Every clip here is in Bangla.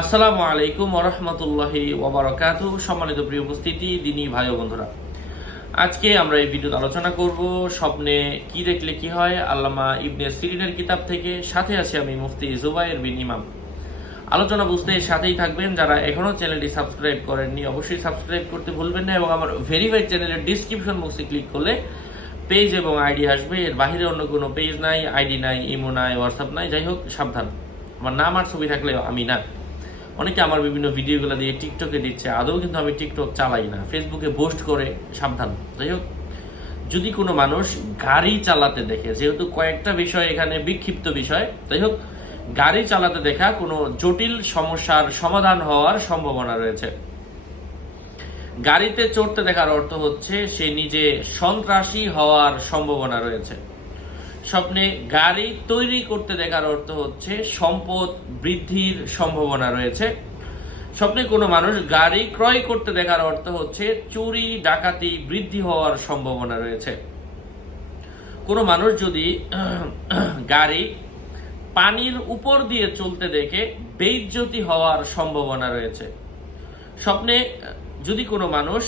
আসসালামু আলাইকুম ওরহমতুল্লাহি ওবরাকাত সম্মানিত প্রিয় উপস্থিতি দিনই ভাই বন্ধুরা, আজকে আমরা এই ভিডিওতে আলোচনা করব স্বপ্নে কি দেখলে কি হয় আল্লামা ইবনে সিরিনের কিতাব থেকে। সাথে আছি আমি মুফতি জুবাইর বিন ইমাম। আলোচনা বুঝতে সাথেই থাকবেন। যারা এখনও চ্যানেলটি সাবস্ক্রাইব করেননি, অবশ্যই সাবস্ক্রাইব করতে ভুলবেন না এবং আমার ভেরিফাইড চ্যানেলের ডিসক্রিপশন বক্সে ক্লিক করলে পেজ এবং আইডি আসবে। এর বাইরে অন্য কোনো পেজ নাই, আইডি নাই, ইমো নাই, হোয়াটসঅ্যাপ নাই, যাই হোক, সাবধান। আমার নাম আর ছবি থাকলে আমি না। অনেকে আমার বিভিন্ন ভিডিওগুলো দিয়ে টিকটকে দিচ্ছে, আদৌ কিন্তু আমি টিকটক চালাই না। ফেসবুকে পোস্ট করে সাবধান। যাই হোক, যদি কোনো মানুষ গাড়ি চালাতে দেখে, যেহেতু কয়েকটা বিষয় এখানে বিক্ষিপ্ত বিষয়, যাই হোক, গাড়ি চালাতে দেখা কোনো জটিল সমস্যার সমাধান হওয়ার সম্ভাবনা রয়েছে। গাড়িতে চড়তে দেখার অর্থ হচ্ছে সে নিজে সন্ত্রাসী হওয়ার সম্ভাবনা রয়েছে। স্বপ্নে গাড়ি তৈরি করতে দেখার অর্থ হচ্ছে সম্পদ বৃদ্ধির সম্ভাবনা রয়েছে। স্বপ্নে কোনো মানুষ গাড়ি ক্রয় করতে দেখার অর্থ হচ্ছে চুরি, ডাকাতি, বৃদ্ধি হওয়ার সম্ভাবনা রয়েছে। কোনো মানুষ যদি গাড়ি পানির উপর দিয়ে চলতে দেখে বেইজ্জতি হওয়ার সম্ভাবনা রয়েছে। স্বপ্নে যদি কোনো মানুষ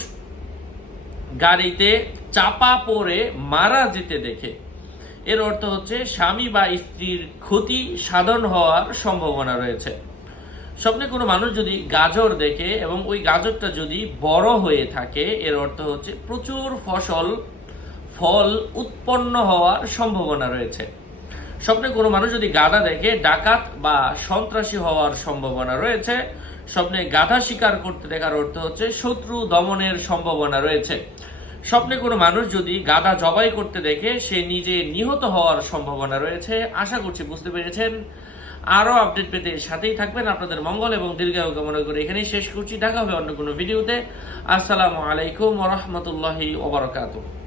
গাড়িতে চাপা পড়ে মারা যেতে দেখে এর অর্থ হচ্ছে স্বামী বা স্ত্রীর ক্ষতি সাধন হওয়ার সম্ভাবনা রয়েছে। স্বপ্নে কোনো মানুষ যদি গাজর দেখে এবং ওই গাজরটা যদি বড় হয়ে থাকে, এর অর্থ হচ্ছে প্রচুর ফসল, ফল উৎপন্ন হওয়ার সম্ভাবনা রয়েছে। স্বপ্নে কোনো মানুষ যদি গাধা দেখে, ডাকাত বা সন্ত্রাসী হওয়ার সম্ভাবনা রয়েছে। স্বপ্নে গাধা শিকার করতে দেখার অর্থ হচ্ছে শত্রু দমনের সম্ভাবনা রয়েছে। স্বপ্নে কোনো মানুষ যদি গাদা জবাই করতে দেখে, সে নিজে নিহত হওয়ার সম্ভাবনা রয়েছে। আশা করছি বুঝতে পেরেছেন। আরও আপডেট পেতে সাথেই থাকবেন আপনাদের মঙ্গল এবং দীর্ঘায়ু কামনা করে এখানেই শেষ করছি। দেখা হবে অন্য কোনো ভিডিওতে। আসসালামু আলাইকুম রহমতুল্লাহি ওবরাকাতুহ